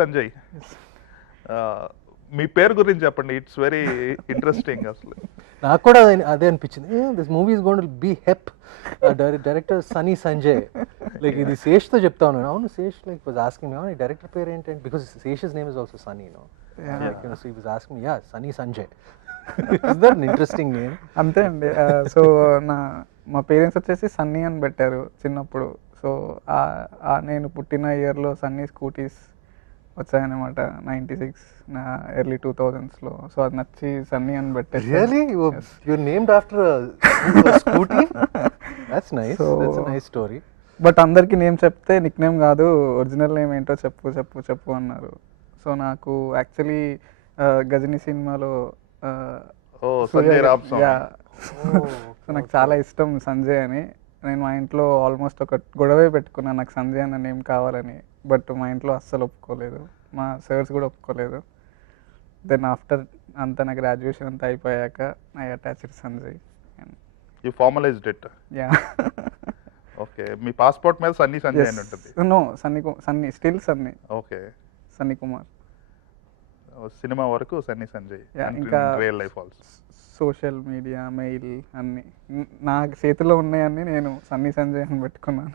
సంజయ్, మీ పేరు గురించి చెప్పండి. It's very interesting. అసలు నాకు కూడా అదే అనిపించింది. This movie is going to be hep. Director Sunny Sanjay. Like ఇది శేష్తో చెప్తా ఉన్నాను. అవును, శేష్ లైక్ వాజ్ ఆస్కింగ్ మీ డైరెక్టర్ పేరు ఏంటంటే, because Sesh's name is also Sunny, no. Like, so he was asking me, yeah, Sunny Sanjay. Is that an interesting name? అంతే అండి. సో మా పేరెంట్స్ వచ్చేసి సన్నీ అని పెట్టారు చిన్నప్పుడు. సో నేను పుట్టిన ఇయర్లో సన్నీ స్కూటీస్ వచ్చాయన్నమాట, 96 నా ఎర్లీ 2000s. సో అది నచ్చి సన్నీ అని పెట్టారు. Really? You're named after a scooty? That's nice. That's a nice story. But అందరికీ నేమ్ చెప్తే నిక్ నేమ్ కాదు, ఒరిజినల్ నేమ్ ఏంటో చెప్పు చెప్పు చెప్పు అన్నారు. సో నాకు యాక్చువల్లీ గజనీ సినిమాలో సంజయ్ రామ్ సాంగ్. సో నాకు చాలా ఇష్టం సంజయ్ అని. నేను మా ఇంట్లో ఆల్మోస్ట్ ఒక గొడవే పెట్టుకున్నాను, నాకు సంజయ్ అన్న నేమ్ కావాలని. బట్ మా ఇంట్లో అస్సలు ఒప్పుకోలేదు, మా సర్స్ కూడా ఒప్పుకోలేదు. దెన్ ఆఫ్టర్ అంతా నా గ్రాడ్యుయేషన్ అంతా అయిపోయాక I attached Sanjay. You formalised it. Yeah. Okay, మీ పాస్పోర్ట్ మీద సన్నీ సంజయ్ అని ఉంటుంది. No, Sunny still Sunny. Okay, Sunny Kumar. Cinema వరకు సన్నీ సంజయ్. ఇంకా real life also social media, mail అన్నీ నా చేతిలో ఉన్నాయన్నీ నేను సన్నీ సంజయ్ అని పెట్టుకున్నాను.